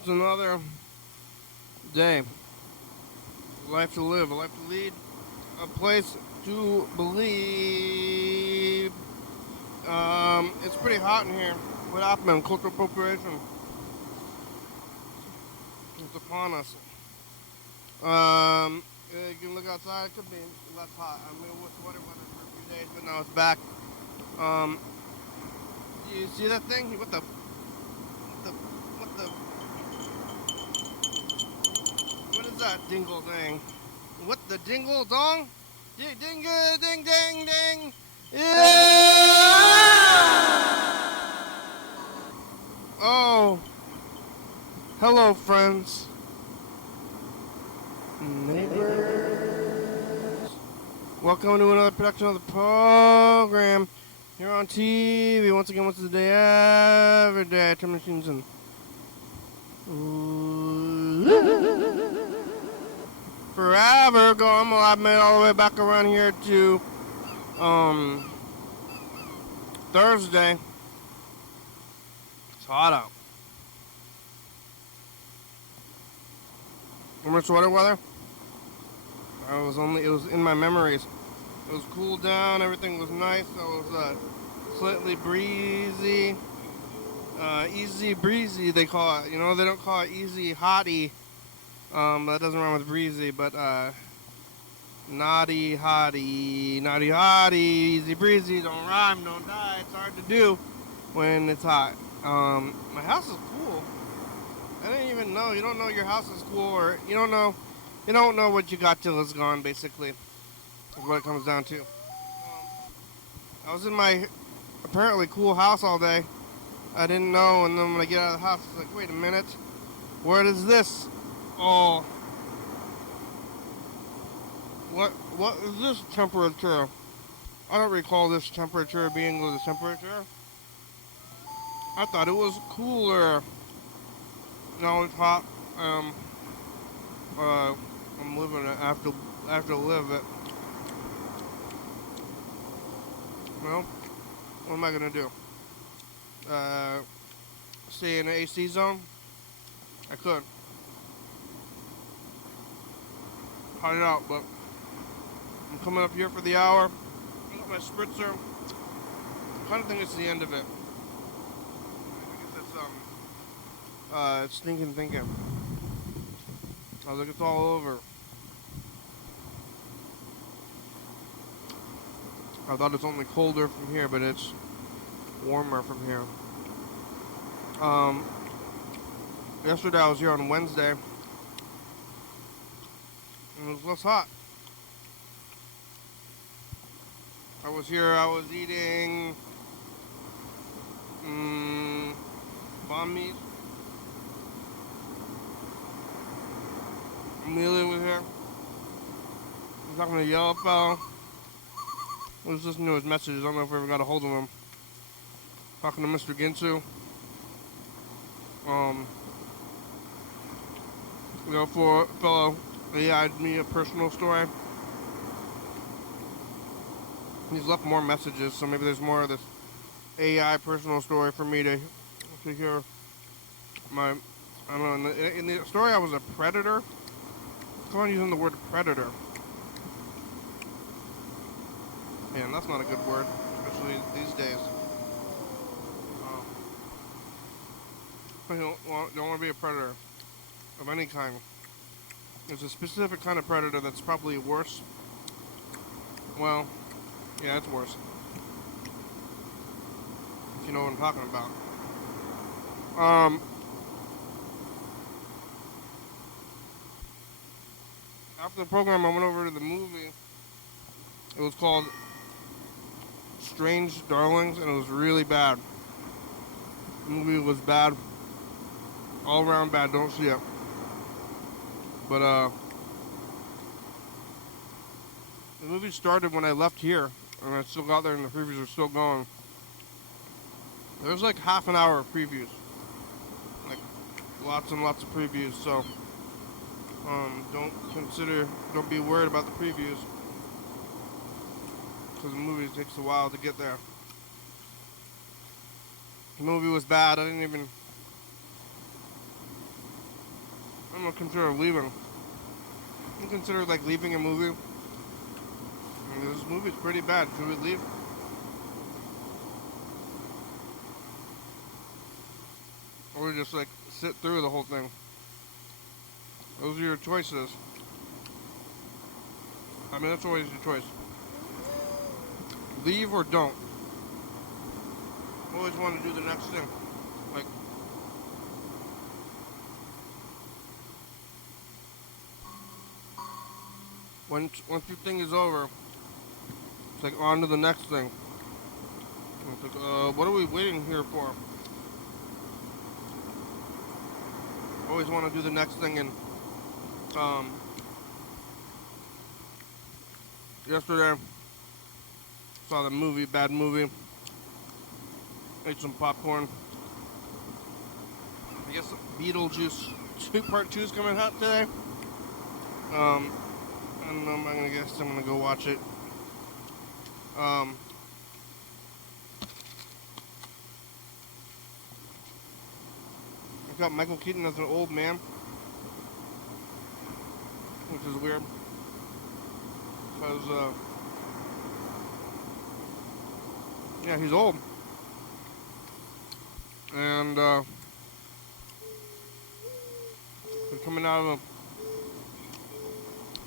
It's another day. A life to live, a life to lead, a place to believe. It's pretty hot in here. What happened? Cultural appropriation is upon us. You can look outside. It could be less hot. I mean, it was sweater weather for a few days, but now it's back. Um, you see that thing? What is that dingle thing? What the dingle dong? Ding ding ding ding ding. Yeah! Oh, hello, friends. Neighbors. Welcome to another production of the program here on TV. Once again, once a day, every day. Turn machines and forever ago. I've made all the way back around here to Thursday. It's hot out. Remember sweater weather? It was in my memories. It was cooled down, everything was nice. So it was slightly breezy, easy breezy they call it. You know, they don't call it easy hotty. That doesn't rhyme with breezy, but naughty hotty, easy breezy, don't rhyme, don't die. It's hard to do when it's hot. My house is cool. I didn't even know. You don't know your house is cool, or you don't know what you got till it's gone. Basically, is what it comes down to. I was in my apparently cool house all day. I didn't know, and then when I get out of the house, it's like, wait a minute, where is this? Oh, what is this temperature? I don't recall this temperature being the temperature. I thought it was cooler. No, it's hot. I'm living it. I have to live it. Well, what am I gonna do? Stay in the AC zone? I could. Hide it out, but I'm coming up here for the hour. I got my spritzer. I kind of think it's the end of it. I guess it's stinking thinking. I was like, it's all over. I thought it's only colder from here, but it's warmer from here. Yesterday I was here on Wednesday, and it was less hot. I was here, I was eating banh mi. Amelia was here. I was talking to the yellow fellow. I was listening to his messages. I don't know if we ever got a hold of him. Talking to Mr. Ginsu. For a fellow, he had me a personal story. He's left more messages, so maybe there's more of this AI personal story for me to hear. I don't know. In the story, I was a predator. Come on, using the word predator. Man, that's not a good word, especially these days. I don't want to be a predator of any kind. There's a specific kind of predator that's probably worse. Well, yeah, it's worse. If you know what I'm talking about. After the program, I went over to the movie. It was called Strange Darlings, and it was really bad. The movie was bad. All around bad, don't see it. But, the movie started when I left here, and I still got there and the previews are still going. There was like half an hour of previews. Like, lots and lots of previews, so, don't be worried about the previews. Because the movie takes a while to get there. The movie was bad. I didn't even I'm gonna consider leaving. I'm consider like leaving a movie. And this movie's pretty bad. Should we leave? Or we just like sit through the whole thing? Those are your choices. I mean, that's always your choice. Leave or don't. Always want to do the next thing. Like, once your thing is over, it's like on to the next thing. It's like, what are we waiting here for? Always want to do the next thing. And yesterday saw the movie, bad movie. Ate some popcorn. I guess Beetlejuice Part 2 is coming out today. And I'm gonna go watch it. I got Michael Keaton as an old man, which is weird. Because, yeah, he's old. And, they're coming out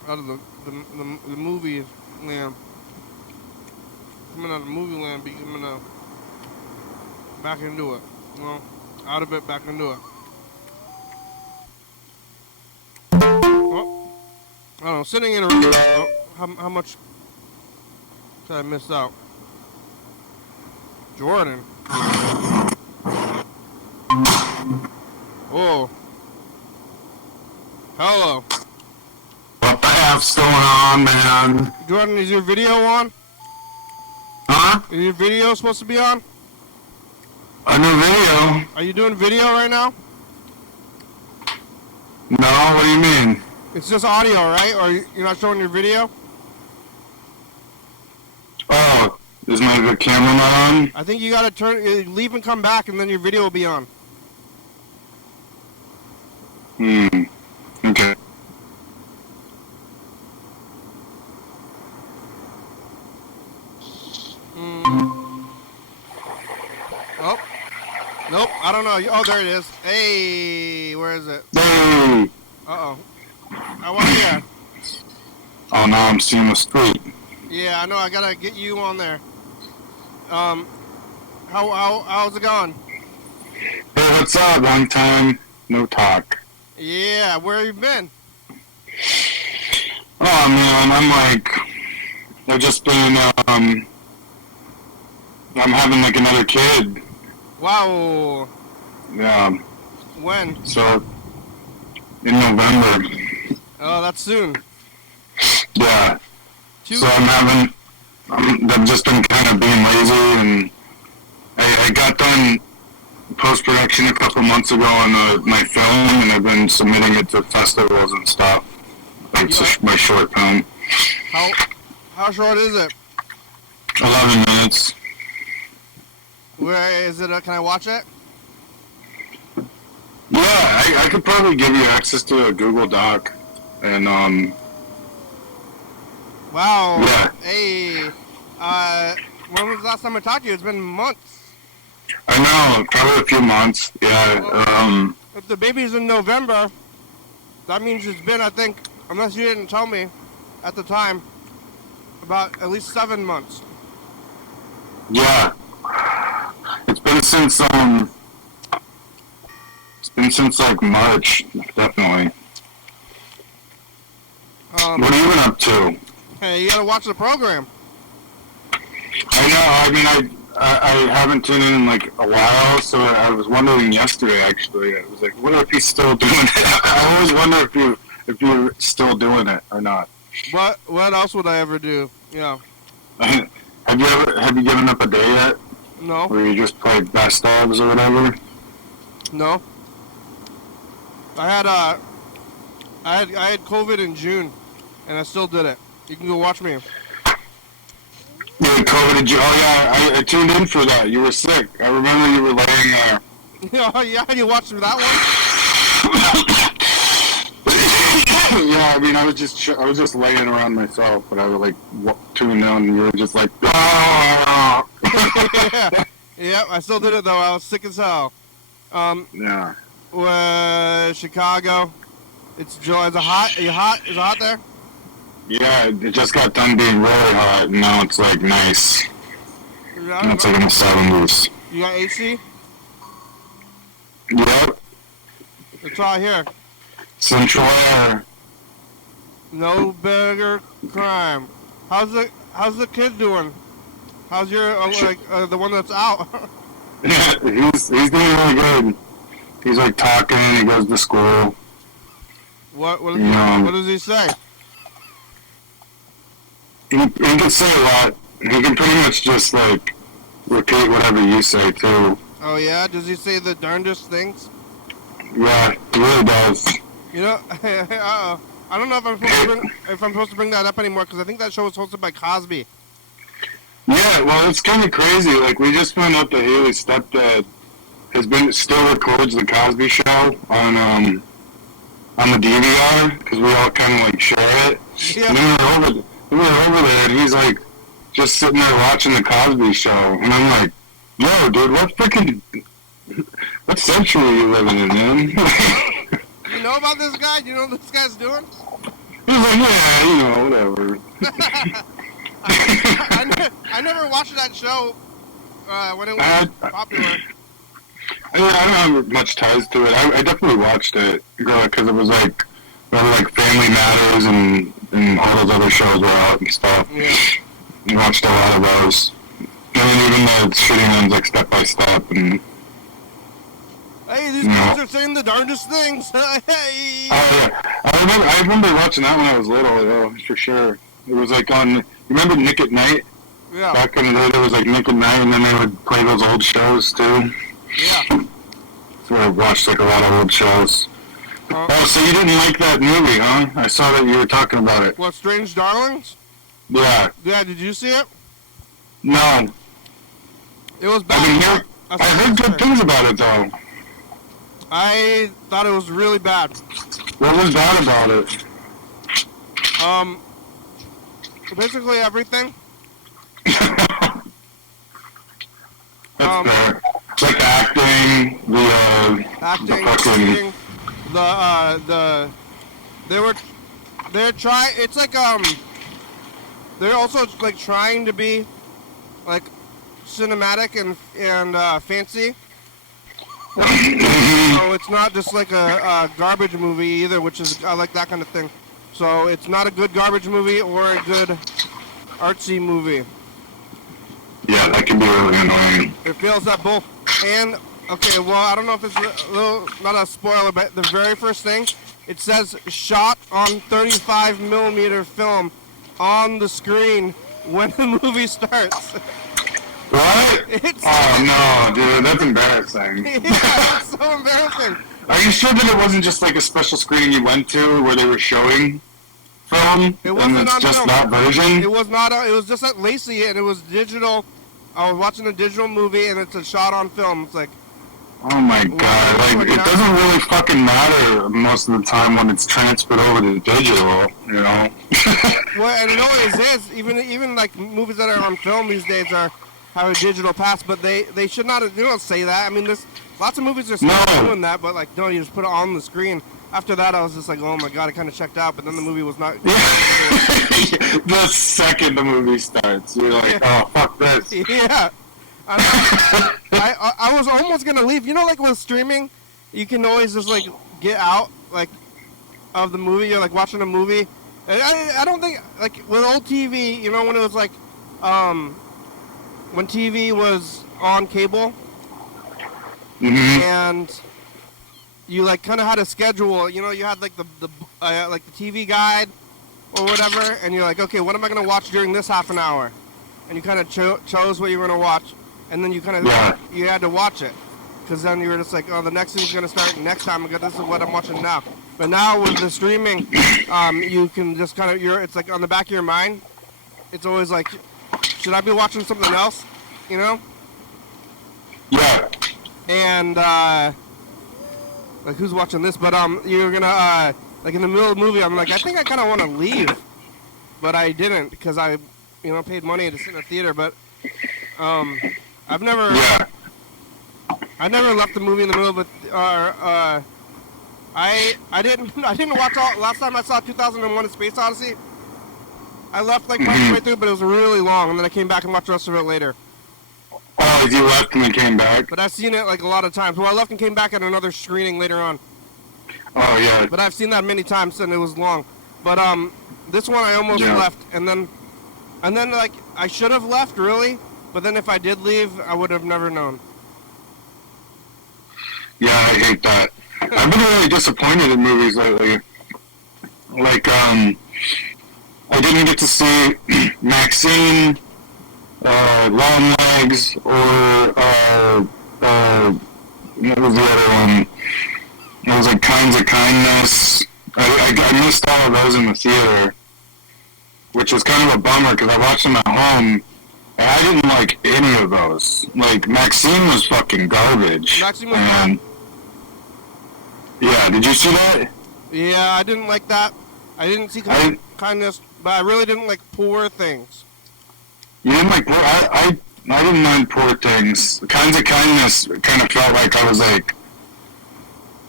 of the movie land. Coming out of the movie land, becoming back into it. Well, out of it, back into it. Oh, I don't know, sitting in a room. Oh, how much did I miss out? Jordan. Whoa. Hello. What the F's going on, man? Jordan, is your video on? Huh? Is your video supposed to be on? A new video? Are you doing video right now? No, what do you mean? It's just audio, right? Or you're not showing your video? Oh, is my camera not on? I think you gotta leave and come back, and then your video will be on. Okay. Oh. Nope, I don't know. Oh, there it is. Hey, where is it? Hey! Uh-oh. I want to hear. Oh, now I'm seeing the street. Yeah, I know. I gotta get you on there. How's it going? Hey, what's up? Long time, no talk. Yeah, where have you been? Oh, man, I've just been, I'm having, like, another kid. Wow. Yeah. When? So, in November. Oh, that's soon. Yeah. So I've just been kind of being lazy, and I got done post-production a couple months ago on my film, and I've been submitting it to festivals and stuff. It's my short film. How short is it? 11 minutes. Where is it? Can I watch it? Yeah, I could probably give you access to a Google Doc, and Wow. Yeah. Hey. When was the last time I talked to you? It's been months. I know, probably a few months. Yeah. Well, if the baby's in November, that means it's been, I think, unless you didn't tell me at the time, about at least 7 months. Yeah. It's been since like March, definitely. What have you been up to? Hey, you gotta watch the program. I know. I mean, I haven't tuned in like a while, so I was wondering yesterday. Actually, I was like, "What if he's still doing it?" I always wonder if you're still doing it or not. What else would I ever do? Yeah. Have you given up a day yet? No. Where you just play best ofs or whatever? No. I had COVID in June, and I still did it. You can go watch me. Yeah, COVID in June. Oh yeah, I tuned in for that. You were sick. I remember you were laying there. Yeah, you watched that one? I mean, I was just laying around myself, but I was like tuning down, and you were just like, ah. Yeah. Yep, I still did it though. I was sick as hell. Yeah. Chicago. It's July. Is it hot? Are you hot? Is it hot there? Yeah, it just got done being really hot, and now it's like nice. Now it's like in the 70s. You got AC? Yep. It's all here. Central Air. No bigger crime. How's the kid doing? How's your the one that's out? he's doing really good. He's like talking. He goes to school. What does he say? He can say a lot. He can pretty much just like repeat whatever you say too. Oh yeah? Does he say the darndest things? Yeah, he really does. You know, I don't know if I'm supposed to bring that up anymore because I think that show was hosted by Cosby. Yeah, well, it's kind of crazy. Like, we just found out that Haley's stepdad still records the Cosby Show on the DVR because we all kind of like share it. Yeah. And then we were over there, and he's like just sitting there watching the Cosby Show, and I'm like, "Yo, dude, what century are you living in, man?" You know about this guy? Do you know what this guy's doing? He's like, "Yeah, you know, whatever." I never watched that show when it was popular. I don't have much ties to it. I definitely watched it because it was like Family Matters and all those other shows were out and stuff. Yeah. I watched a lot of those. And then even the shitty ones like Step by Step and. Hey, these kids are saying the darndest things. Hey. Oh yeah, I remember watching that when I was little, though, for sure. It was like on. You remember Nick at Night? Yeah. Back in the day, there was like Nick at Night, and then they would play those old shows too. Yeah. So I watched like a lot of old shows. Oh, so you didn't like that movie, huh? I saw that you were talking about it. What, Strange Darlings? Yeah. Yeah, did you see it? No. It was bad. I heard good things about it, though. I thought it was really bad. What was bad about it? Basically everything. That's fair. Like the acting, acting, fucking... they're trying, it's like, they're also like trying to be like cinematic and fancy. So it's not just like a garbage movie either, which is, I like that kind of thing. So it's not a good garbage movie or a good artsy movie. Yeah, that can be really annoying. It fails at both. And, okay, well, I don't know if it's not a spoiler, but the very first thing, it says shot on 35 millimeter film on the screen when the movie starts. What? Oh, no, dude, that's embarrassing. Yeah, it's so embarrassing. Are you sure that it wasn't just like a special screening you went to where they were showing film? It wasn't and it's on just film. that version? It was not. It was just at Lacey, and it was digital. I was watching a digital movie, and it's a shot on film. It's like, oh my god! Like it doesn't really fucking matter most of the time when it's transferred over to digital, you know. Well, and it always is. Even like movies that are on film these days have a digital pass, but they should not. They don't say that. I mean, there's lots of movies are still doing that, but like, no, you just put it on the screen. After that, I was just like, oh my god, I kind of checked out, but then the movie was not. The second the movie starts, you're like, oh, fuck this. Yeah. I was almost going to leave. You know, like with streaming, you can always just like get out like of the movie. You're like watching a movie. And I don't think, like with old TV, you know, when it was like, when TV was on cable. Mm-hmm. And you like kind of had a schedule, you know, you had like the TV guide or whatever, and you're like, okay, what am I gonna watch during this half an hour? And you kind of chose what you were gonna watch, and then you kind of you had to watch it, because then you were just like, oh, the next thing's gonna start next time. This is what I'm watching now. But now with the streaming, you can just kind of it's like on the back of your mind. It's always like, should I be watching something else? You know? Yeah. And like who's watching this? But you're gonna like in the middle of the movie, I'm like, I think I kind of want to leave, but I didn't because I, paid money to sit in a theater. But I've never left the movie in the middle, but I didn't watch all. Last time I saw 2001: A Space Odyssey, I left like halfway through, but it was really long, and then I came back and watched the rest of it later. Oh, you left and then came back? But I've seen it like a lot of times. Well, I left and came back at another screening later on. Oh yeah. But I've seen that many times, and it was long. But this one I almost left, and then like I should have left really, but then if I did leave, I would have never known. Yeah, I hate that. I've been really disappointed in movies lately. Like I didn't get to see Maxine, Long Legs, or what was the other one? It was like Kinds of Kindness. I missed all of those in the theater, which was kind of a bummer because I watched them at home, and I didn't like any of those. Like, Maxine was fucking garbage. Maxine was bad. Yeah, did you see that? Yeah, I didn't like that. I didn't see Kindness, but I really didn't like Poor Things. You didn't like Poor... I didn't mind Poor Things. Kinds of Kindness kind of felt like I was like...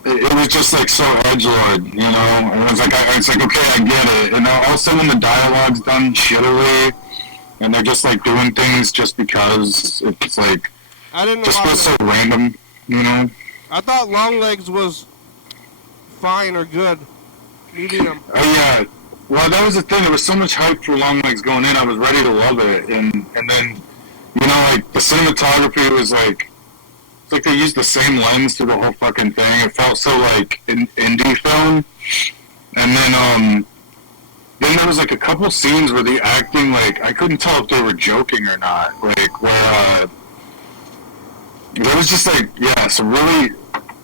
It was just like so edgelord, you know? And it's like, okay, I get it. And all of a sudden the dialogue's done shittily, and they're just like doing things just because it's like... I didn't just feels so random, you know? I thought Long Legs was fine or good. Medium. Yeah. Well, that was the thing. There was so much hype for Long Legs going in. I was ready to love it. And then, like, the cinematography was like... It's like they used the same lens through the whole fucking thing. It felt so like indie film. And then there was like a couple scenes where the acting, like, I couldn't tell if they were joking or not. Like, where, there was just like, some really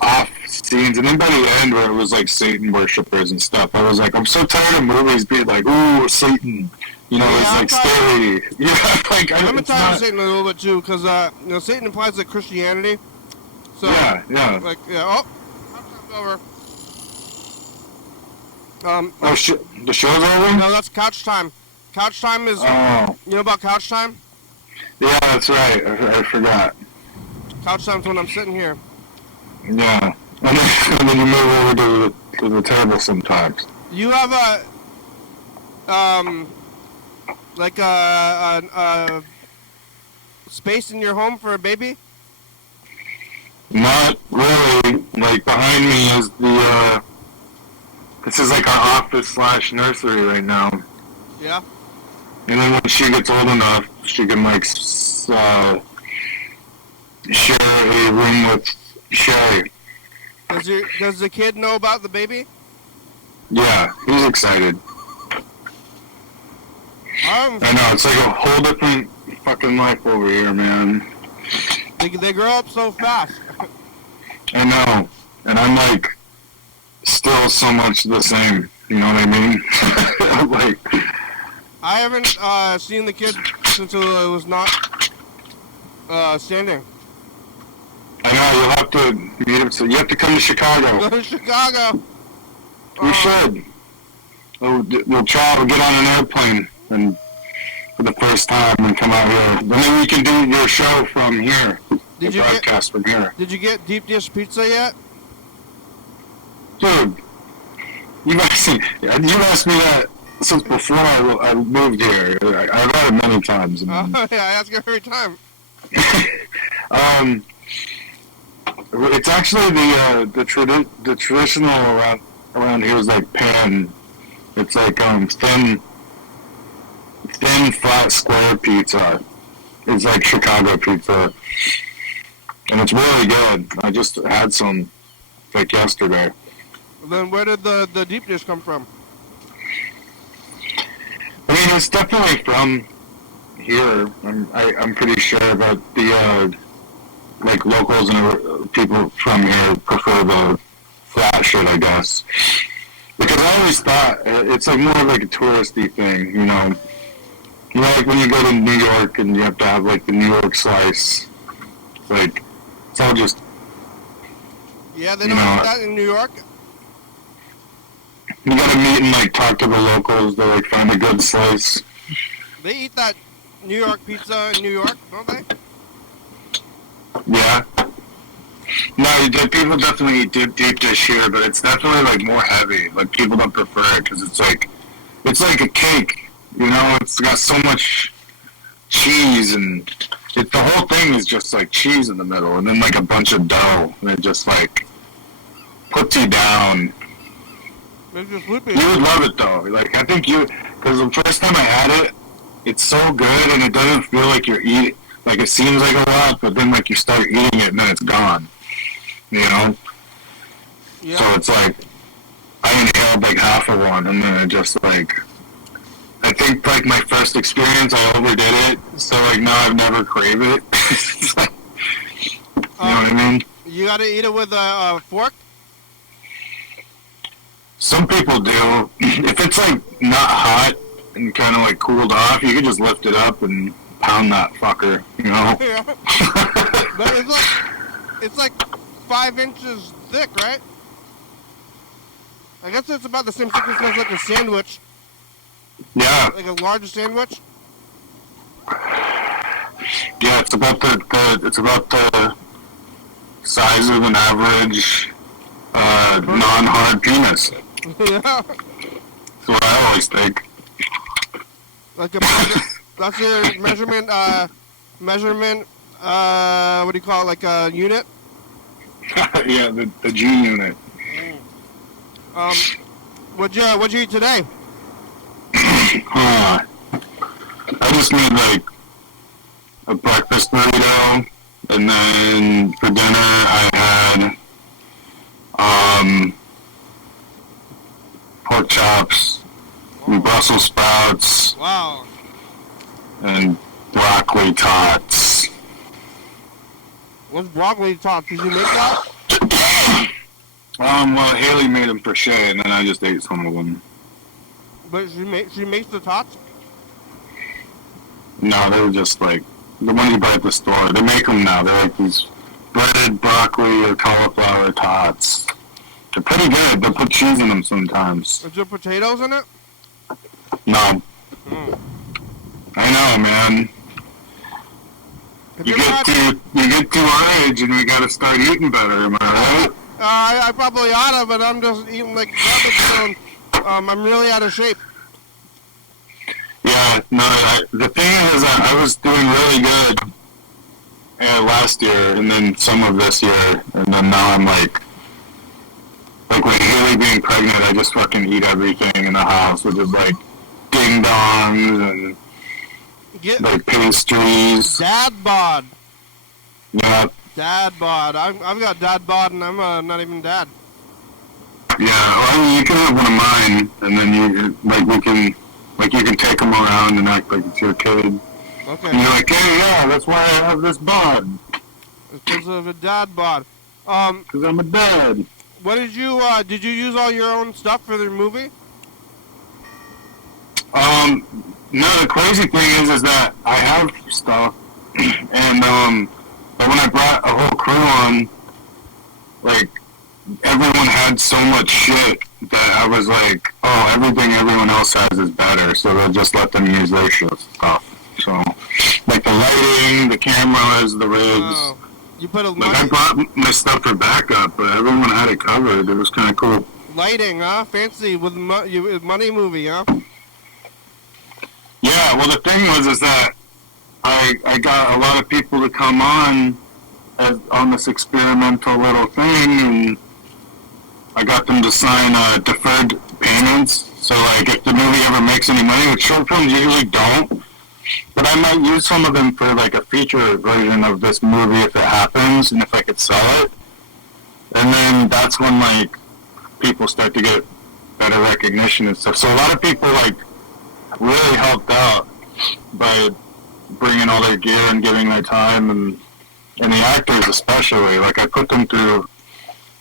off scenes. And then by the end where it was like Satan worshippers and stuff, I was like, I'm so tired of movies being like, ooh, Satan. It's like scary. Yeah, like, I'm tired of Satan a little bit too, because, Satan implies like Christianity. So, yeah. Like, oh, time's over. The show's over? No, that's Couch Time. Couch Time is, you know about Couch Time? Yeah, that's right. I forgot. Couch Time's when I'm sitting here. Yeah. And then you move over to the table sometimes. You have a space in your home for a baby? Not really. Like, behind me is this is like our office/nursery right now. Yeah. And then when she gets old enough, she can, like, share a room with Sherry. Does the kid know about the baby? Yeah, he's excited. I know, it's like a whole different fucking life over here, man. They grow up so fast. I know, and I'm like still so much the same. You know what I mean? Like, I haven't seen the kid since it was not standing. I know, you'll have to meet him. So you have to come to Chicago. Go to Chicago. We should. We'll try to get on an airplane and for the first time and come out here. And then we can do your show from here. Did you broadcast from here? Did you get deep dish pizza yet? Dude, you asked me that since before I moved here. I've had it many times. Yeah, I ask you every time. It's actually the traditional around here is like pan. It's like thin flat square pizza. It's like Chicago pizza, and it's really good. I just had some like yesterday. Then where did the deep dish come from? I mean, it's definitely from here. I'm pretty sure, but the like locals and people from here prefer the flat shit, I guess. Because I always thought it's like more like a touristy thing, you know. You know, like when you go to New York and you have to have like the New York slice. It's like, it's all just... Yeah, they don't have that in New York? You gotta meet and like talk to the locals to like find a good slice. They eat that New York pizza in New York, don't they? Yeah. No, people definitely eat deep dish here, but it's definitely like more heavy. Like people don't prefer it because it's like a cake. You know, it's got so much cheese and the whole thing is just like cheese in the middle and then like a bunch of dough and it just like puts you down. Makes you sleepy. You would love it though. Like I think because the first time I had it, it's so good and it doesn't feel like you're eating. Like it seems like a lot, but then like you start eating it and then it's gone. You know. Yeah. So it's like I inhaled like half of one and then it just like. I think like my first experience, I overdid it. So like now I've never craved it. Like, you know what I mean? You gotta eat it with a fork. Some people do. If it's like not hot and kind of like cooled off, you can just lift it up and pound that fucker. You know? Yeah. But it's like 5 inches thick, right? I guess it's about the same thickness as like a sandwich. Yeah. Like a large sandwich. Yeah, it's about the size of an average non-hard penis. Yeah. That's what I always think. Like that's your measurement. What do you call it? Like a unit. Yeah, the G unit. What'd you eat today? I just made like a breakfast burrito, and then for dinner I had pork chops, and Brussels sprouts, Wow. and broccoli tots. What's broccoli tots? Did you make that? Well, Haley made them for Shay, and then I just ate some of them. But she makes the tots? No, they were just like the ones you buy at the store. They make them now. They're like these breaded broccoli or cauliflower tots. They're pretty good. They'll put cheese in them sometimes. Is there potatoes in it? No. I know, man. Have You ever get to our age and we gotta start eating better, am I right? I probably oughta, but I'm just eating like garbage, so I'm really out of shape. Yeah, no, the thing is that I was doing really good last year and then some of this year, and then now I'm like with Haley being pregnant, I just fucking eat everything in the house, which is like ding-dongs and like pastries. Dad bod. Yeah. Dad bod. I've got dad bod and I'm not even dad. Yeah, well, I mean, you can have one of mine, and then you can take them around and act like it's your kid. Okay. And you're like, hey, yeah, that's why I have this bod. It's because of a dad bod. Because I'm a dad. What did you use all your own stuff for the movie? No, the crazy thing is that I have stuff, and but when I brought a whole crew on, like, everyone had so much shit that I was like, oh, everything everyone else has is better, so they'll just let them use their stuff. So, like the lighting, the cameras, the rigs. Oh, you put a I brought my stuff for backup, but everyone had it covered. It was kind of cool. Lighting, huh? Fancy with money movie, huh? Yeah, well, the thing is that I got a lot of people to come on this experimental little thing, and I got them to sign deferred payments. So, like, if the movie ever makes any money, which short films usually don't, but I might use some of them for, like, a feature version of this movie if it happens, and if I could sell it. And then that's when, like, people start to get better recognition and stuff. So a lot of people, like, really helped out by bringing all their gear and giving their time, and the actors especially. Like, I put them through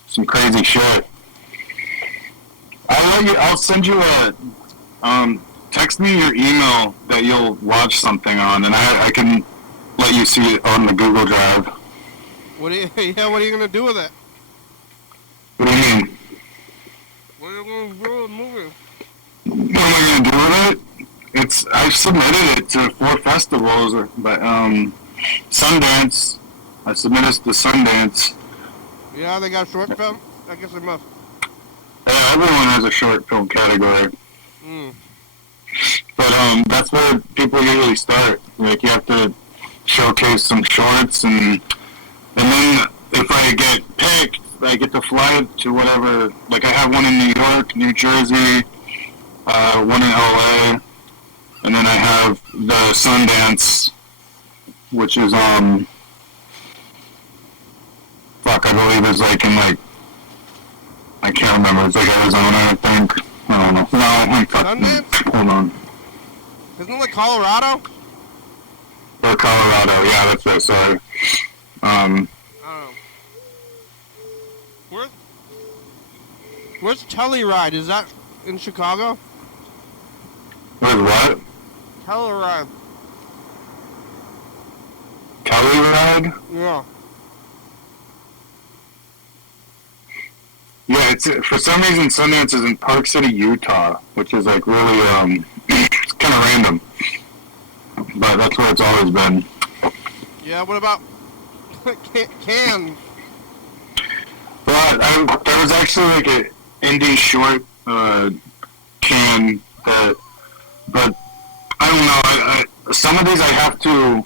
some crazy shit. I'll send you text me your email that you'll watch something on, and I can let you see it on the Google Drive. What are you gonna do with it? What do you mean? What are you you're going to do a movie. What am I going to do with it? I've submitted it to 4 festivals, but Sundance. I submitted it to Sundance. Yeah, they got a short film? I guess they must. Yeah, everyone has a short film category. But that's where people usually start. Like, you have to showcase some shorts, and then if I get picked, I get to fly to whatever. Like, I have one in New York, New Jersey, one in LA, and then I have the Sundance, which is I believe it's like in I can't remember. It's like Arizona, I think. I don't know. No, I'm fucking. Sundance? Hold on. Isn't it like Colorado? Or Colorado, yeah, that's it. Sorry. I don't know. Where's Telluride? Is that in Chicago? Where's what? Telluride. Telluride? Yeah. Yeah, it's for some reason Sundance is in Park City, Utah, which is like really it's kind of random, but that's where it's always been. Yeah. What about Cannes? Well, there was actually like an indie short can that, but I don't know. Some of these I have to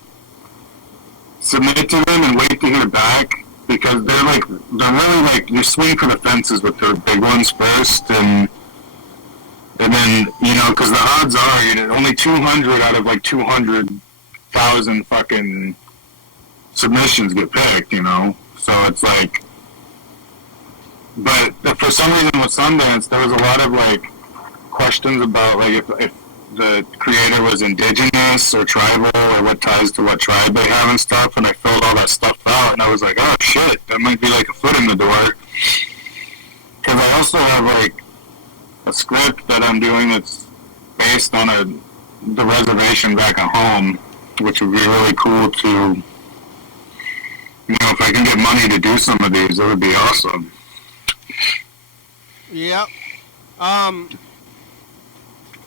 submit to them and wait to hear back. Because they're really like, you swing for the fences with the big ones first, and then, because the odds are, only 200 out of like 200,000 fucking submissions get picked, so it's like, but for some reason with Sundance, there was a lot of like questions about like if the creator was indigenous or tribal or what ties to what tribe they have and stuff, and I filled all that stuff out, and I was like, oh shit, that might be like a foot in the door. Because I also have like a script that I'm doing that's based on the reservation back at home, which would be really cool to, if I can get money to do some of these, that would be awesome. Yep.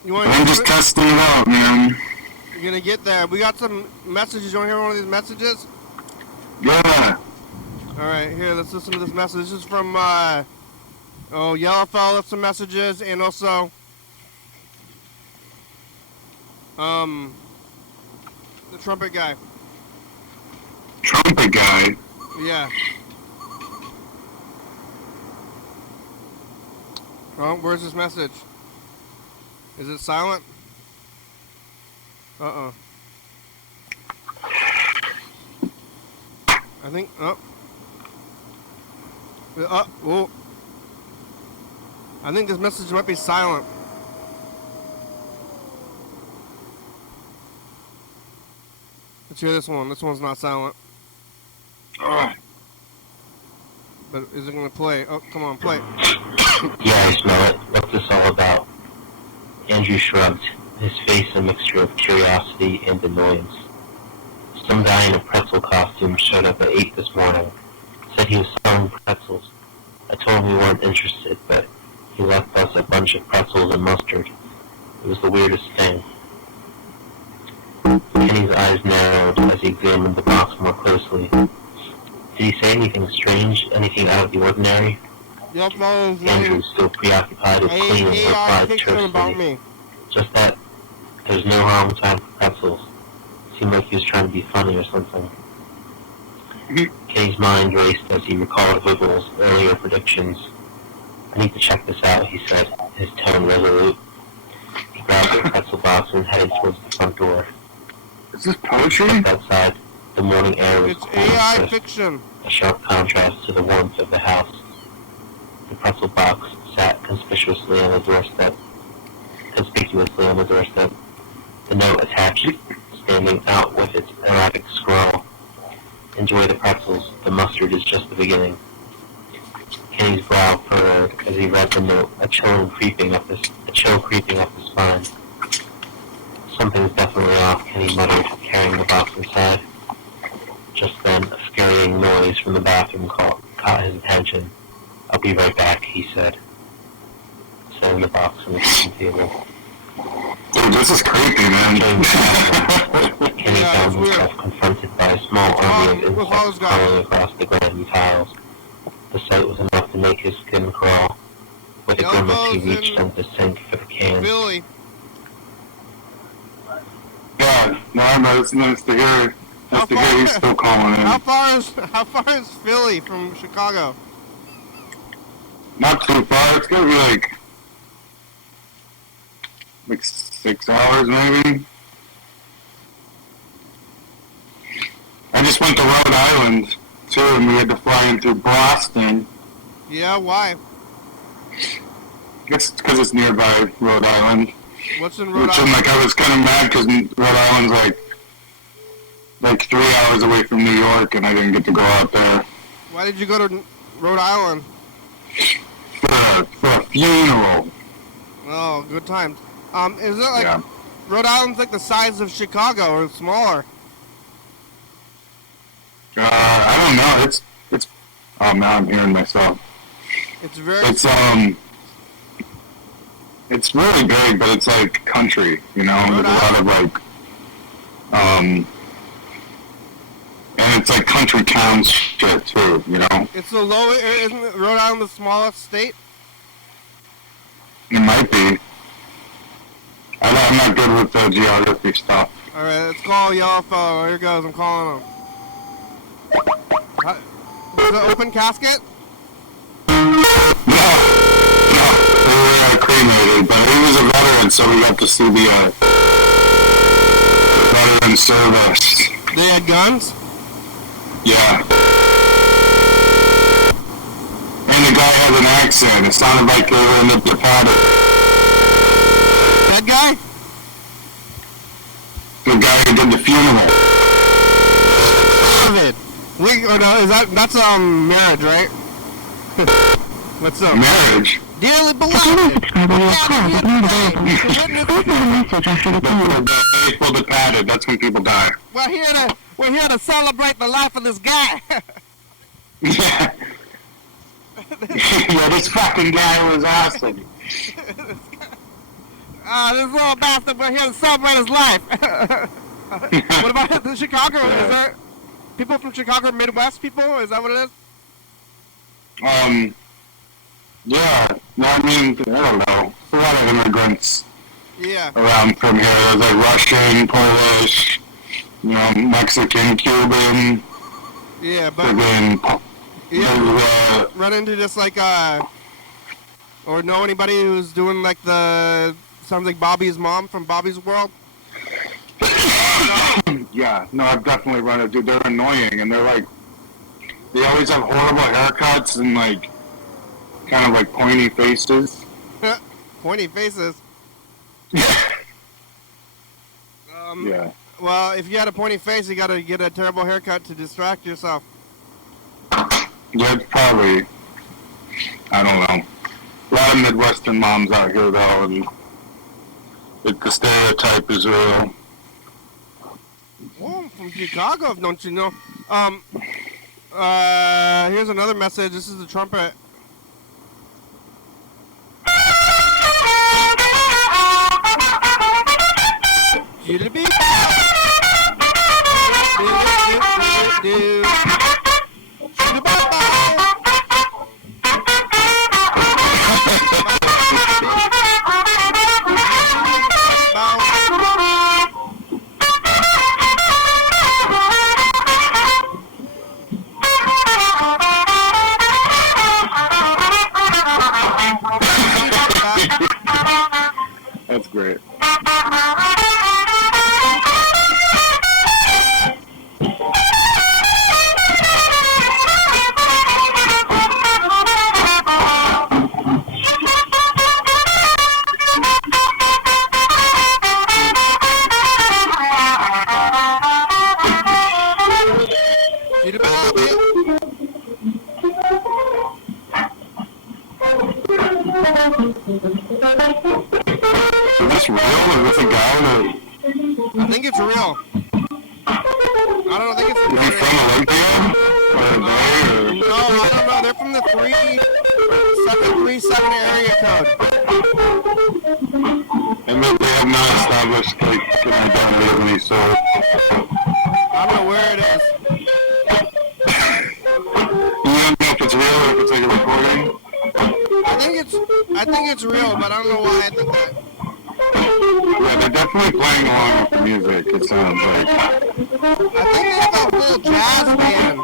I'm just testing it out, man. You're gonna get there. We got some messages. You wanna hear one of these messages? Yeah. Alright, here, let's listen to this message. This is from, Yellowfell left some messages, and also, the trumpet guy. Trumpet guy? Yeah. Oh, where's this message? Is it silent? Uh-oh. I think, whoa. I think this message might be silent. Let's hear this one. This one's not silent. But is it going to play? Oh, come on, play. Yeah, I smell it. What's this all about? Andrew shrugged, his face a mixture of curiosity and annoyance. Some guy in a pretzel costume showed up at 8 this morning. Said he was selling pretzels. I told him we weren't interested, but he left us a bunch of pretzels and mustard. It was the weirdest thing. Kenny's eyes narrowed as he examined the box more closely. Did he say anything strange, anything out of the ordinary? Yep, Andrew, still preoccupied with cleaning, replied tersely. Just that there's no wrong time for pretzels. Seemed like he was trying to be funny or something. Kenny's mind raced as he recalled Wiggles' earlier predictions. I need to check this out, he said, his tone resolute. He grabbed the pretzel box and headed towards the front door. Is this poetry? Just outside, the morning air was cool and AI crisp, fiction. a sharp contrast to the warmth of the house. The pretzel box sat conspicuously on the doorstep. The note attached, standing out with its erratic scroll. Enjoy the pretzels. The mustard is just the beginning. Kenny's brow furrowed as he read the note, a chill creeping up his spine. Something's definitely off, Kenny muttered, carrying the box inside. Just then, a scurrying noise from the bathroom caught his attention. I'll be right back, he said. setting the box on the kitchen table. Dude, this is creepy, man. Kenny found himself confronted by a small army of insects crawling across the grimy tiles. The sight was enough to make his skin crawl. With a grimace, he reached under the sink for the can. Billy. Yeah, no, it's nice to hear. Nice to hear he's still calling in. How far is Philly from Chicago? Not too far. It's gonna be like 6 hours maybe. I just went to Rhode Island too, and we had to fly in through Boston. Yeah, why? It's because it's nearby Rhode Island. What's in Rhode Which Island? I was kind of mad because Rhode Island's like 3 hours away from New York, and I didn't get to go out there. Why did you go to Rhode Island? For a funeral. Oh, good times. Is it like Yeah. Rhode Island's like the size of Chicago or smaller? I don't know. It's. Oh, now I'm hearing myself. It's very. It's really big, but it's like country. You know, Rhode there's a lot of like. And it's like country town shit too. You know. It's the lowest. Isn't Rhode Island the smallest state? It might be. I'm not good with the geography stuff. All right, let's call Yellow Fellow. Here goes. I'm calling him. Is it an open casket? No, they were cremated, but he was a veteran, so we got to see the veteran service. They had guns? Yeah. And the guy had an accent. It sounded like they were in the Departed. That guy? The guy who did the funeral. David. No, that's marriage, right? What's up? Marriage? Dearly beloved. Faithful departed. That's when people die. We're here to celebrate the life of this guy. Yeah. Yeah, this fucking guy was awesome. This little bastard, we're here to celebrate his life. What about the Chicago? Is there people from Chicago, Midwest people? Is that what it is? Yeah. No, I mean, I don't know. A lot of immigrants Yeah. around from here. There's like Russian, Polish, you know, Mexican, Cuban, Yeah, but friggin', yeah, run into just like or know anybody who's doing like sounds like Bobby's mom from Bobby's World? yeah, no, I've definitely run into, they're annoying, and they're like, they always have horrible haircuts and like, kind of like pointy faces. Pointy faces. Yeah. Well, if you had a pointy face, you gotta get a terrible haircut to distract yourself. Yeah, it's probably, I don't know. A lot of Midwestern moms out here though, and the stereotype is real. Oh, from Chicago, don't you know? Here's another message. This is the trumpet. That's great. Is this real? Is this a guy that... I think it's real. I don't know. I think it's Is he from Olympia? Or are they, or... No, I don't know. They're from the 737 area code. And they have not established like an identity of any sort. I don't know where it is. You don't know if it's real or if it's like a recording? I think it's real, but I don't know why I think that. Yeah, they're definitely playing along with the music, it sounds like. I think they have a whole jazz band.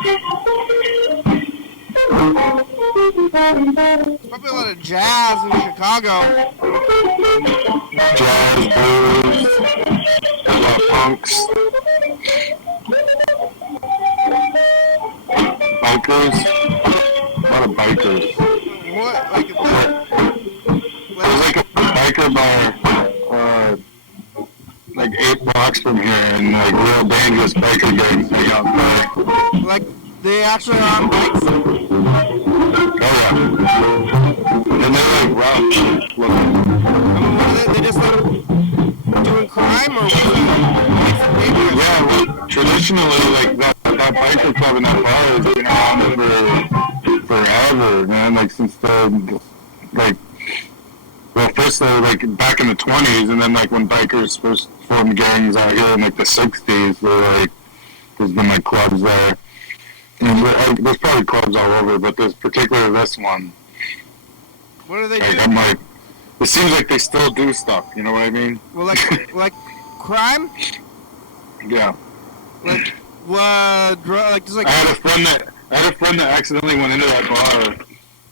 There's probably a lot of jazz in Chicago. Jazz, blues, a lot of punks. Bikers. A lot of bikers. What? There's like a biker bar, like 8 blocks from here, and like real dangerous biker gangs hang out there. Like they actually are on bikes? Oh yeah. And they're like rough looking. I mean, what are they just like doing crime or what? Yeah, well, traditionally, like that biker club and that bar has been around forever, man. Like since well, first they were like back in the 20s, and then like when bikers first formed gangs out here in like the 60s, there's been like clubs there. And there's probably clubs all over, but there's particularly this one. What do they like, do? I'm like, it seems like they still do stuff. You know what I mean? Well, like crime? Yeah. Like what? Like just like. I had a friend that accidentally went into that bar,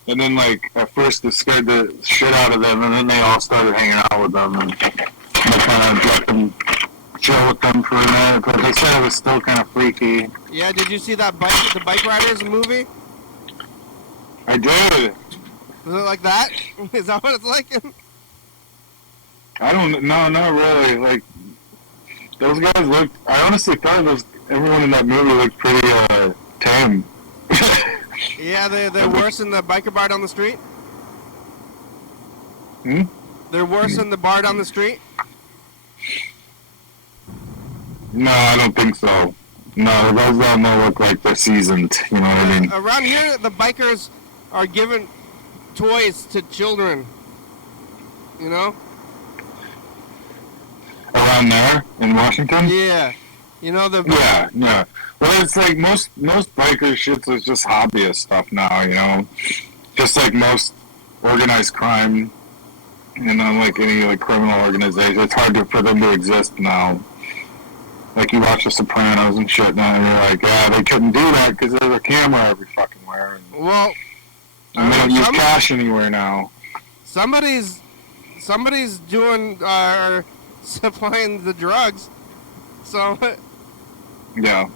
and then like at first it scared the shit out of them, and then they all started hanging out with them, and I kind of let them chill with them for a minute. But they said it was still kind of freaky. Yeah. Did you see that the Bike Riders movie? I did. Was it like that? Is that what it's like? I don't. No, not really. Like those guys looked. I honestly thought everyone in that movie looked pretty tame. Yeah, they're worse than the biker bar down the street? Hmm? They're worse than the bar down the street? No, I don't think so. No, those don't look like they're seasoned. You know what I mean? Around here, the bikers are giving toys to children. You know? Around there in Washington? Yeah. You know the. Yeah. Well, it's like most biker shit is just hobbyist stuff now. You know, just like most organized crime. You know, like any like criminal organization, it's hard for them to exist now. Like you watch The Sopranos and shit now, and you're like, yeah, they couldn't do that because there's a camera every fucking where. Well. And they don't use cash anywhere now. Somebody's doing supplying the drugs. So. Yeah.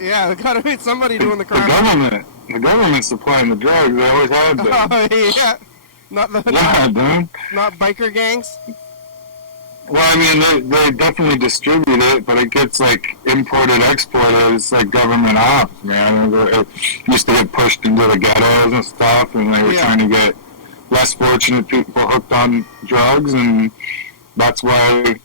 Yeah, there gotta be somebody doing the crime. The government's supplying the drugs. They always have been. Oh yeah, dude. Not biker gangs. Well, I mean, they definitely distribute it, but it gets like imported, exported. It's like government ops, man. It used to get pushed into the ghettos and stuff, and they were trying to get less fortunate people hooked on drugs, and that's why.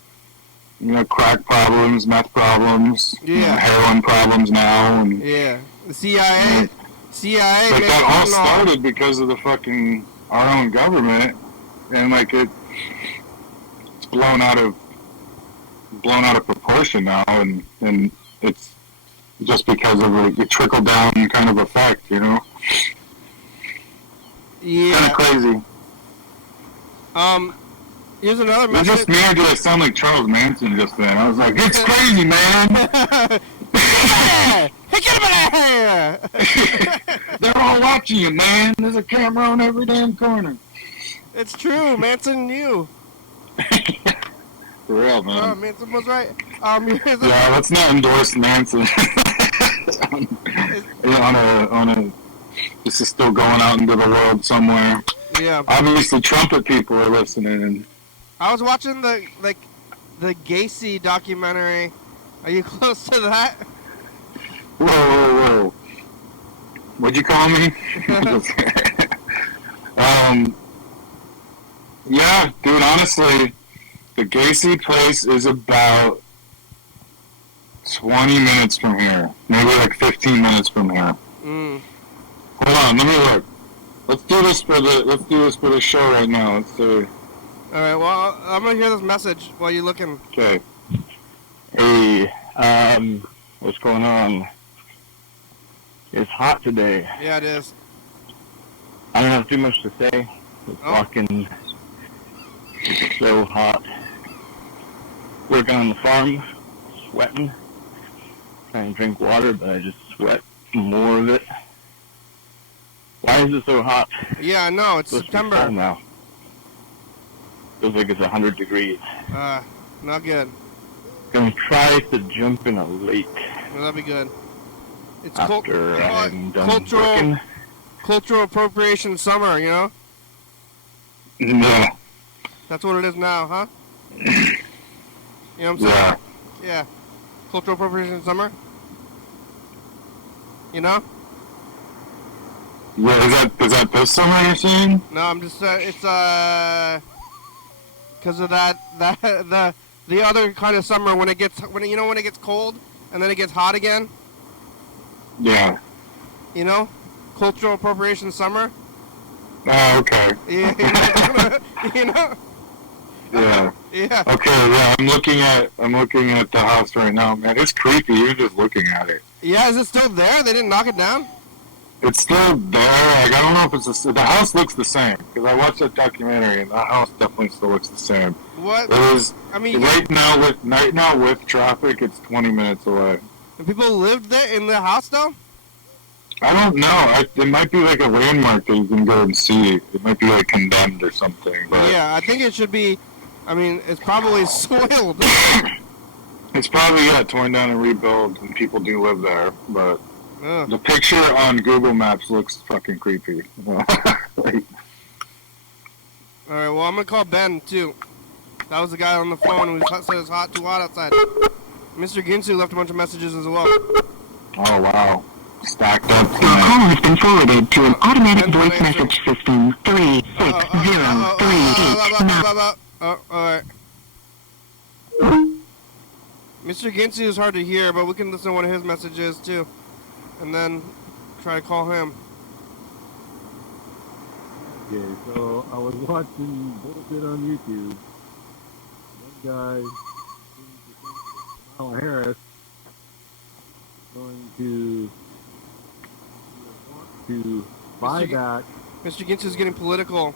You know, crack problems, meth problems, heroin problems now, and the CIA. But that all started because of the fucking our own government, and like it's blown out of proportion now, and it's just because of the trickle down kind of effect, you know. Yeah. Kind of crazy. Here's another message. Just me, or did I sound like Charles Manson just then? I was like, it's crazy, man. They're all watching you, man. There's a camera on every damn corner. It's true. Manson knew. For real, man. Oh, Manson was right. Yeah, let's not endorse Manson. This is still going out into the world somewhere. Yeah. Obviously, trumpet people are listening. And I was watching the Gacy documentary. Are you close to that? Whoa. What'd you call me? Yeah, dude, honestly, the Gacy place is about 20 minutes from here. Maybe like 15 minutes from here. Mm. Hold on, let me look. Let's do this for the show right now. Let's do. All right. Well, I'm gonna hear this message while you're looking. Okay. Hey, what's going on? It's hot today. Yeah, it is. I don't have too much to say. It's fucking so hot. Working on the farm, sweating. Trying to drink water, but I just sweat more of it. Why is it so hot? Yeah, I know. It's Supposed to be September. cold now. Feels like it's 100 degrees. Not good. Gonna try to jump in a lake Well, that'd be good. It's after I'm done working. cultural appropriation summer, you know? No. That's what it is now, huh? You know what I'm saying? Yeah. Yeah. Cultural appropriation summer. You know? Yeah, is that this summer you're saying? No, I'm just it's because of that the other kind of summer when it gets when it gets cold and then it gets hot again. Yeah. You know, cultural appropriation summer. Oh, okay. Yeah, you know. Yeah. Yeah. Okay, yeah, I'm looking at the house right now, man. It's creepy, even just looking at it. Yeah, is it still there? They didn't knock it down? It's still there. Like, I don't know if it's the house looks the same, because I watched that documentary, and the house definitely still looks the same. What? It is, I mean, right now with traffic, it's 20 minutes away. and people lived there in the house though? I don't know. It might be like a landmark that you can go and see. It might be like condemned or something. But Yeah, I think it should be. I mean, it's probably soiled. it's probably, torn down and rebuilt, and people do live there, but Ugh. the picture on Google Maps looks fucking creepy. Like, All right, well, I'm gonna call Ben too. That was the guy on the phone who said it's too hot outside. Mr. Ginsu left a bunch of messages as well. oh, wow. Stacked up. Your call has been forwarded to an automatic Ben, voice answer. message system. 36038. Oh, alright. Mr. Ginsu is hard to hear, but we can listen to one of his messages too. And then try to call him. Okay, so I was watching bullshit on YouTube. One guy seems to think that Kamala Harris is going to want to buy back, Mr. Ginsu is getting political.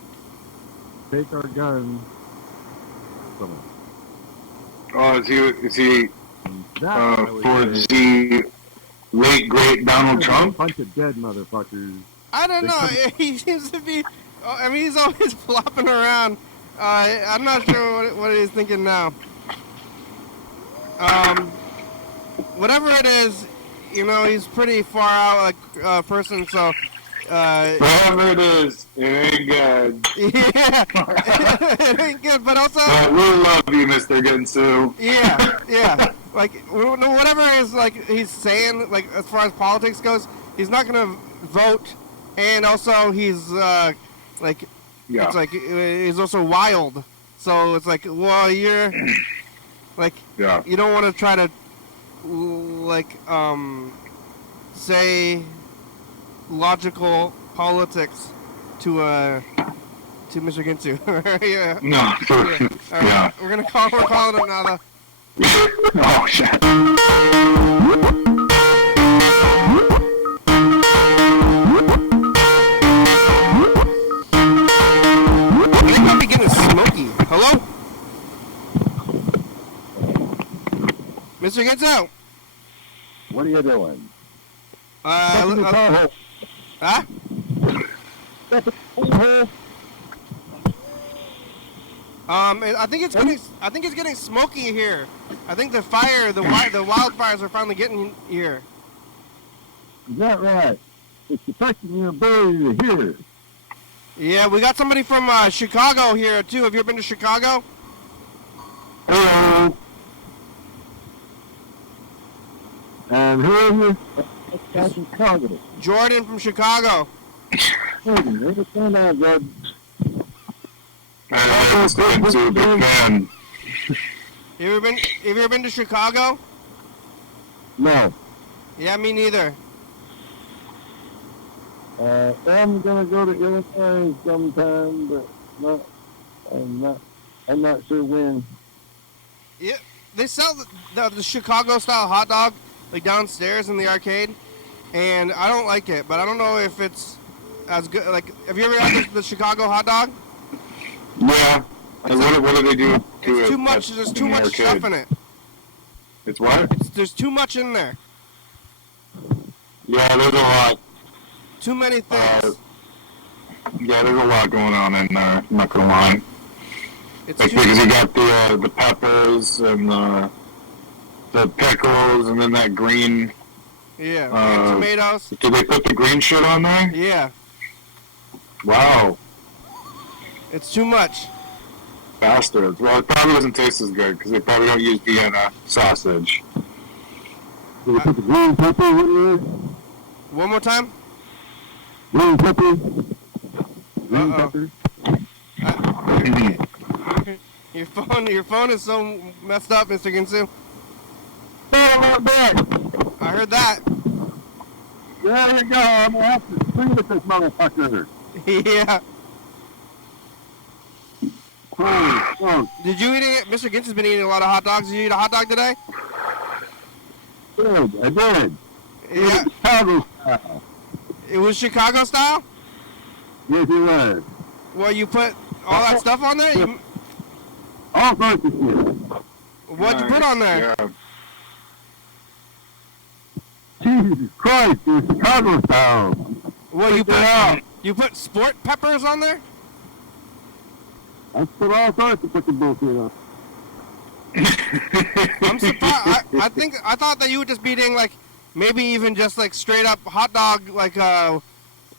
take our guns from us. Oh, is he That, I would for say, the late great Donald there's Trump? a bunch of dead motherfuckers. I don't know. He seems to be. I mean, he's always flopping around. I'm not sure what he's thinking now. Whatever it is, you know, he's pretty far out like person. So. Whatever it is, it ain't good. Yeah, it ain't good. But also. But we'll love you, Mr. Ginsu. Yeah. Like whatever is like he's saying, like as far as politics goes, he's not gonna vote, and also he's like, Yeah. it's like he's also wild. So it's like, well, you're like, Yeah. you don't want to try to like say logical politics to Mr. Ginsu. Yeah. No. Yeah. All right. Yeah. We're calling him now though. Oh, shit. It might be getting smoky. Hello? Mr. Ginsu? What are you doing? Huh? I think it's getting smoky here. I think the wildfires are finally getting here. Is that right? It's affecting your ability to hear. Yeah, we got somebody from Chicago here too. Have you ever been to Chicago? Hello. And who are you? That's Chicago. Jordan from Chicago. Never found out, Judge. Mr. Ginsu, big fan. Have you ever been to Chicago? No. Yeah, me neither. I'm gonna go to Illinois sometime, but I'm not sure when. Yeah, they sell the Chicago style hot dog like downstairs in the arcade, and I don't like it. But I don't know if it's as good. Like, have you ever had the Chicago hot dog? Yeah. And what do they do to It's it? too much. There's too much stuff in it. It's what? There's too much in there. Yeah, there's a lot. Too many things. Yeah, there's a lot going on in there. I'm not gonna lie. It's Like, too. because you got the peppers and the pickles and then that green. Yeah. And tomatoes. Did they put the green shit on there? Yeah. Wow. It's too much. Bastards. Well, it probably doesn't taste as good because they probably don't use Vienna sausage. Did they put the green pepper in there? One more time. Green pepper. Green Uh-oh. pepper. Your phone is so messed up, Mr. Ginsu. Not bad. I heard that. There you go. I'm gonna have to scream at this motherfucker. Yeah. Oh, Did you eat it? Mr. Ginsu's been eating a lot of hot dogs. Did you eat a hot dog today? good. I did. Yeah. Chicago style. It was Chicago style? Yes, it was. Well, you put all that stuff on there? All sorts of shit. What'd you put on there? Yeah. Jesus Christ, it was Chicago style. Well, you put sport peppers on there? I put all sorts of fucking bullshit on. I'm surprised. I thought that you would just be eating like maybe even just like straight up hot dog, like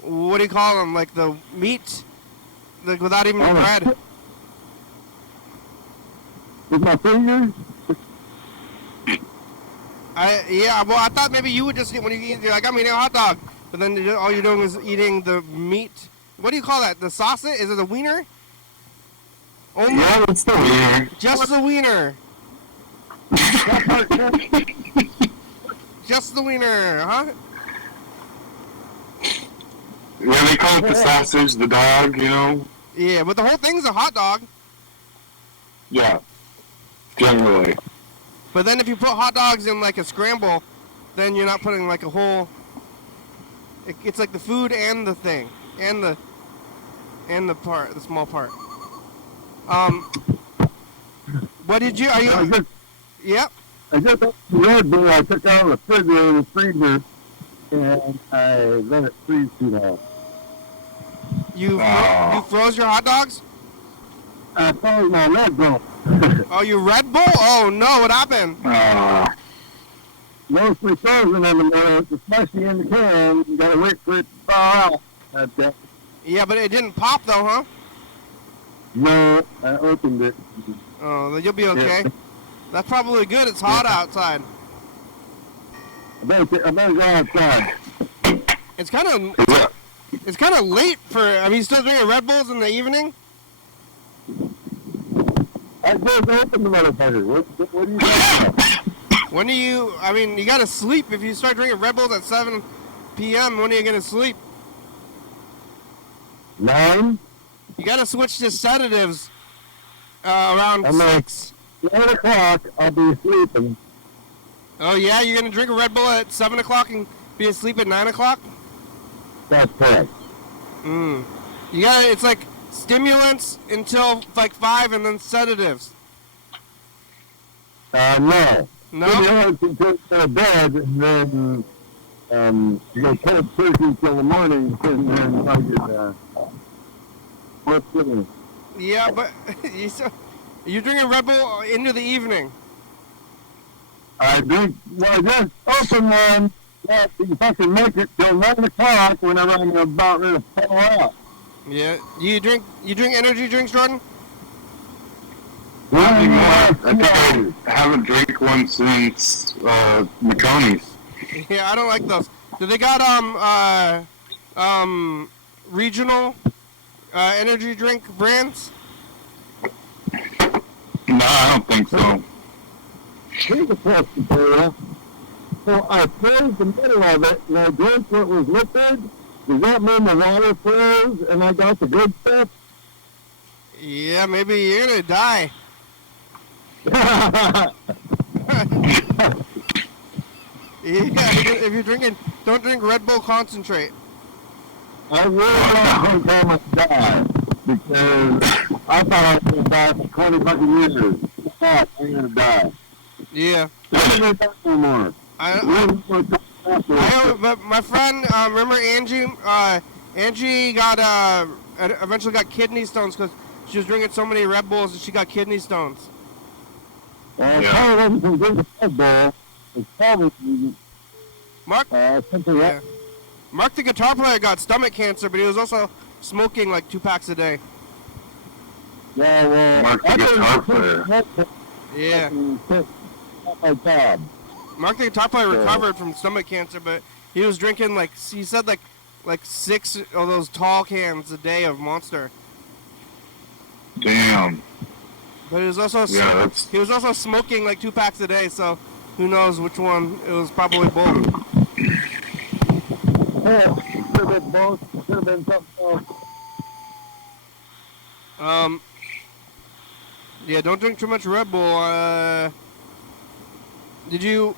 what do you call them? Like the meat, like without even the bread. With my fingers? Well, I thought maybe you would just when you eat, you're like, I'm eating a hot dog, but then all you're doing is eating the meat. What do you call that? The sausage? Is it the wiener? Only Yeah, it's the wiener. just the wiener. Just the wiener, huh? Yeah, they call it the sausage, the dog, you know? Yeah, but the whole thing's a hot dog. Yeah. Generally. But then if you put hot dogs in like a scramble, then you're not putting like a whole. It's like the food and the thing, and the small part. What did you? Are you? Yep. I just opened the Red Bull. I took out the refrigerator and the freezer, and I let it freeze too long. You froze your hot dogs? I froze my Red Bull. Oh, you Red Bull? Oh no, what happened? Mostly frozen in the middle, especially in the can. You gotta wait for it to thaw out. Yeah, but it didn't pop though, huh? No, I opened it. Oh, then you'll be okay. Yeah. That's probably good. It's hot outside. I better go outside. It's kind of late for. I mean, you still drinking Red Bulls in the evening? I just opened the motherfucker. What are you talking about? When do you? I mean, you gotta sleep if you start drinking Red Bulls at 7 p.m. When are you gonna sleep? 9? You gotta switch to sedatives around 6. 9 o'clock, I'll be sleeping. Oh yeah, you're gonna drink a Red Bull at 7 o'clock and be asleep at 9 o'clock? That's correct. You got it's like stimulants until like 5 and then sedatives. No. No? Stimulants until you go to bed, and then you go cold turkey until the morning, and then I get what's sitting. Yeah, but you're drinking Red Bull into the evening. I just opened one. Yeah, you fucking make it till 9 o'clock whenever I'm about ready to fall out. Yeah. You drink energy drinks, Jordan? Not anymore. I think I haven't drank one since McConey's. Yeah, I don't like those. Do they got regional energy drink brands? No, I don't think so. Here's a question for you. So I froze the middle of it, and I drank what was liquid, Does that mean the water froze and I got the good stuff? Yeah, maybe you're gonna die. Yeah, if you're drinking, don't drink Red Bull concentrate. I really don't think I'm gonna die because I thought I was gonna die for 20 fucking years. I I'm gonna die. Yeah. I don't die anymore. But my friend, remember Angie? Angie got eventually got kidney stones because she was drinking so many Red Bulls and she got kidney stones. Part of them from drinking Red Bull is probably Mark, something yeah. Mark the guitar player got stomach cancer, but he was also smoking like 2 packs a day. Yeah, well, Mark the guitar player. Yeah. My job. Mark the guitar player recovered from stomach cancer, but he was drinking like he said like 6 of those tall cans a day of Monster. Damn. But he was also he was also smoking like 2 packs a day, so who knows which one? It was probably both. Yeah, could have been both. Could have been something else. Yeah, don't drink too much Red Bull. Did you?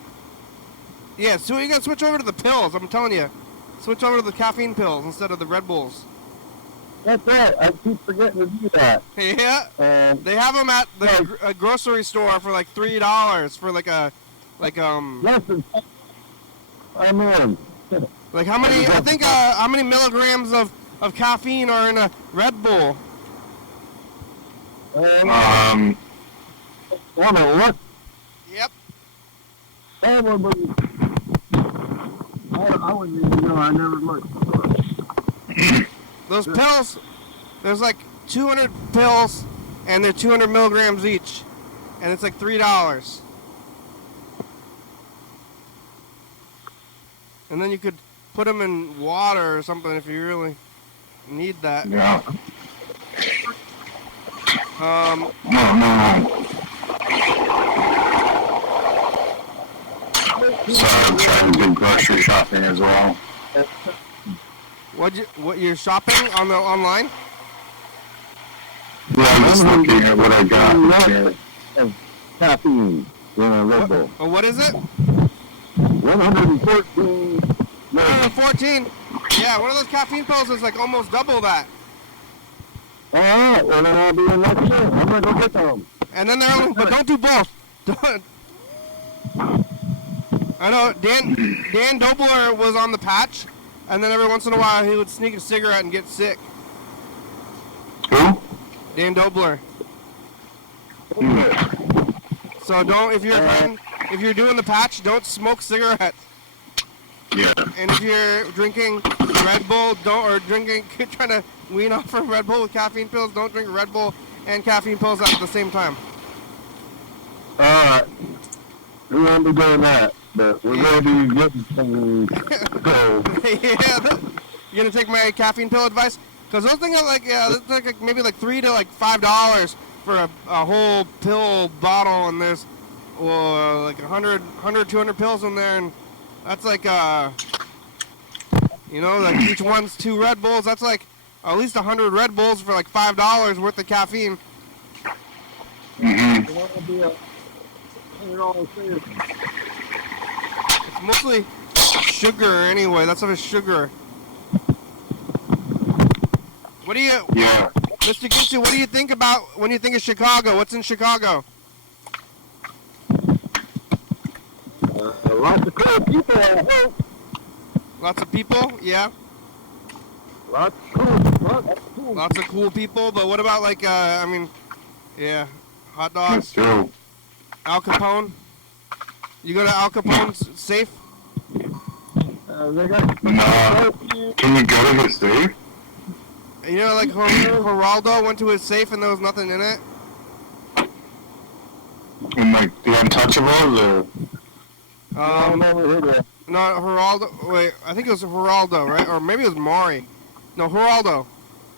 Yeah, so you gotta switch over to the pills. I'm telling you, switch over to the caffeine pills instead of the Red Bulls. That's right. I keep forgetting to do that. Yeah, they have them at the grocery store for like $3 for like Less than I'm in. like how many? I think how many milligrams of caffeine are in a Red Bull? I don't know what. Yep. I wouldn't even know. I never looked. Those pills, there's like 200 pills, and they're 200 milligrams each, and it's like $3. And then you could put them in water or something if you really need that. Yeah. No. So I'm trying to do grocery shopping as well. What you're shopping on the online? Yeah, I'm just looking at what I got here. Of caffeine in a Red Bull. What is it? 114. 114. Yeah, one of those caffeine pills is like almost double that. All right, well then I'll be in next year. I'm gonna go get them. And then they're only, but don't do both. Don't. I know Dan Dobler was on the patch, and then every once in a while he would sneak a cigarette and get sick. Who? Dan Dobler. So don't if you're doing the patch, don't smoke cigarettes. Yeah. And if you're drinking Red Bull, trying to wean off from Red Bull with caffeine pills, don't drink Red Bull and caffeine pills at the same time. All right. We won't be doing that, but we're going to be getting some pills. Yeah, you're gonna take my caffeine pill advice? Cause those things are like maybe like $3 to like $5 for a whole pill bottle, and there's like 100, 200 pills in there, and that's like like each one's 2 Red Bulls. That's like at least 100 Red Bulls for like $5 worth of caffeine. Mm-hmm. It's mostly sugar anyway. That stuff is sugar. What do you, Yeah. Mr. Gitsu, what do you think about when you think of Chicago? What's in Chicago? Lots of cool people, I hope. Lots of people, yeah. Lots of cool. Lots of cool people, but what about like, yeah, hot That's dogs, true. Al Capone? You go to Al Capone's safe? They got No. Can you go to the safe? You know, like Geraldo went to his safe and there was nothing in it? In like the Untouchables or? No, Geraldo, wait, I think it was Geraldo, right? Or maybe it was Maury. No, Geraldo.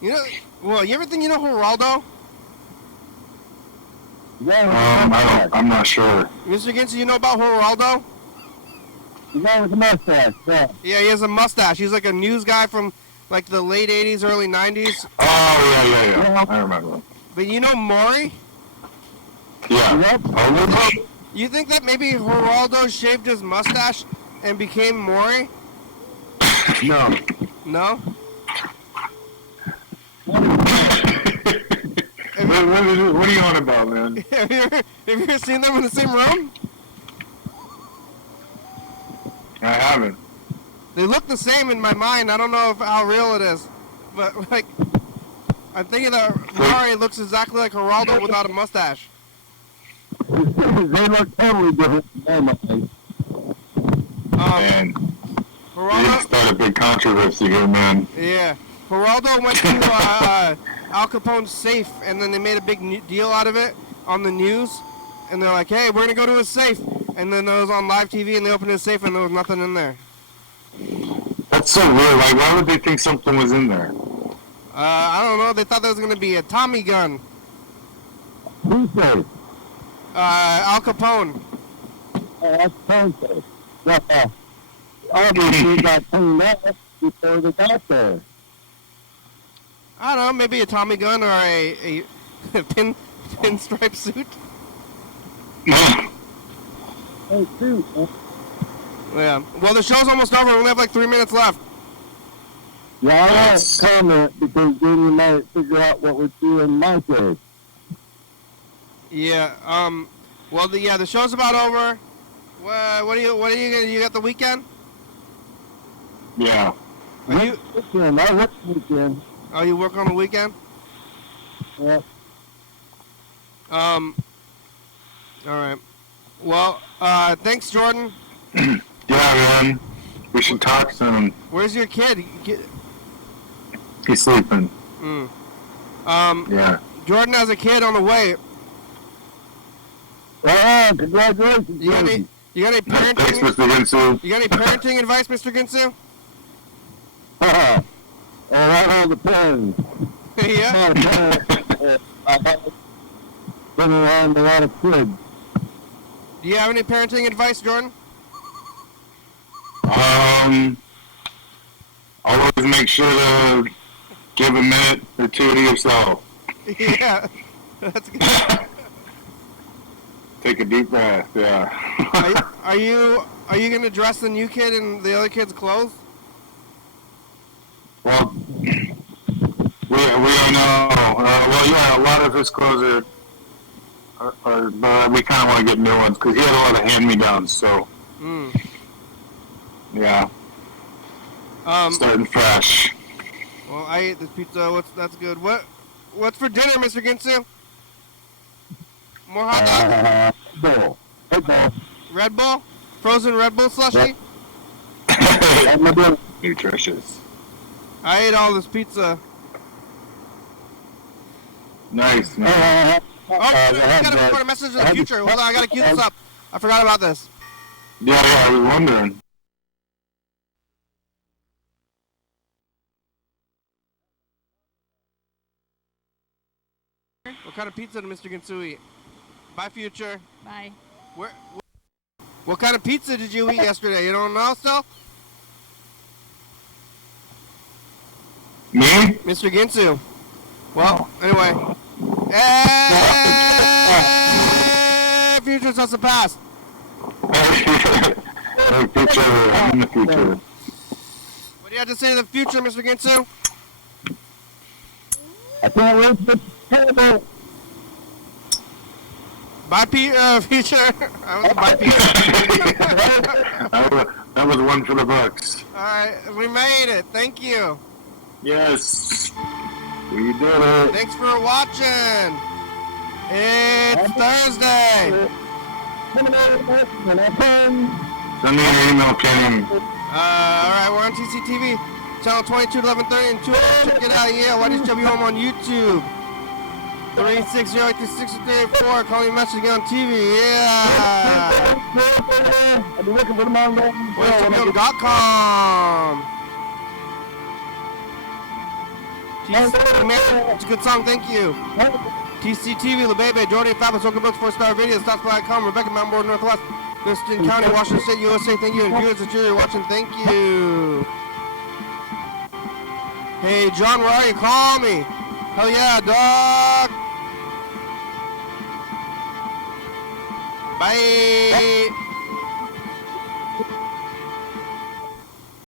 You know, well, you ever think you know Geraldo? I'm not sure. Mr. Ginsu, you know about Geraldo? The guy with the mustache, yeah. Yeah, he has a mustache. He's like a news guy from like the late 80s, early 90s. Oh, yeah. I remember. But you know Maury? Yeah. Yep. Oh, You think that maybe Geraldo shaved his mustache and became Maury? No. No? what are you on about, man? Have you ever seen them in the same room? I haven't. They look the same in my mind. I don't know how real it is. But, like, I'm thinking that Maury looks exactly like Geraldo without a mustache. They look totally different in my mind. Man, you Geraldo, started a big controversy here, man. yeah. Geraldo went to Al Capone's safe, and then they made a big deal out of it on the news. And they're like, hey, we're going to go to his safe. And then it was on live TV, and they opened his safe, and there was nothing in there. That's so weird. Like, why would they think something was in there? I don't know. They thought there was going to be a Tommy gun. Who's safe? Al Capone. That's Conte. Yeah. Obviously, got cleaned up before they got there. I don't know. Maybe a Tommy gun or a pinstripe suit. Hey, shoot. Yeah. Well, the show's almost over. We only have like 3 minutes left. Yeah, I won't comment because then you might figure out what we're doing in my case. Yeah. Well, the show's about over. What are you gonna? You got the weekend? Yeah. Are you? Weekend, I work weekend. Oh, you work on the weekend? Yeah. All right. Well, thanks, Jordan. Yeah, man. We should talk soon. Where's your kid? He's sleeping. Yeah. Jordan has a kid on the way. Oh, congratulations. You got any Thanks, parenting? Mr. Ginsu. You got any parenting advice, Mr. Ginsu? That all depends. Yeah. I'm not a parent. I've been around a lot of kids. Do you have any parenting advice, Jordan? Always make sure to give a minute or two to yourself. Yeah. That's good. Take a deep breath. Yeah. Are you gonna dress the new kid in the other kid's clothes? Well, we don't know. Well, yeah, a lot of his clothes are we kind of want to get new ones because he had a lot of hand-me-downs. So, yeah. Starting fresh. Well, I ate this pizza. That's good. What's for dinner, Mr. Ginsu? More hot dogs? Red Bull. Red Bull? Frozen Red Bull slushie? Nutritious. I ate all this pizza. Nice. Oh, I gotta record a message in the future. Hold on, I gotta cue this up. I forgot about this. Yeah, I was wondering. What kind of pizza did Mr. Ginsu eat? Bye, future. Bye. What kind of pizza did you eat yesterday? You don't know still? Me? Mr. Ginsu. Well, anyway. Future starts to pass. Future, I'm in the future. What do you have to say to the future, Mr. Ginsu? I can't wait for the table. Bye, future. I was bye, Peter. That was one for the books. All right, we made it. Thank you. Yes. We did it. Thanks for watching. It's Thursday. Send me an email, Kenny. All right, we're on TCTV, channel 22 to 1130 and 2. Check it out, yeah. YDHWM on YouTube. 360-836-384. Call me message on TV, yeah. I'll be looking for them on there. YDHWM.com. It's a good song, thank you. TCTV, La Bebe, Jordan Fabulous, Oka Brooks, 4-star video, Stop.com, Rebecca, Mount Board, Northwest. Thurston County, Washington State, USA, thank you. And viewers that you're watching, thank you. Hey, John, where are you? Call me. Hell yeah, dog. Bye.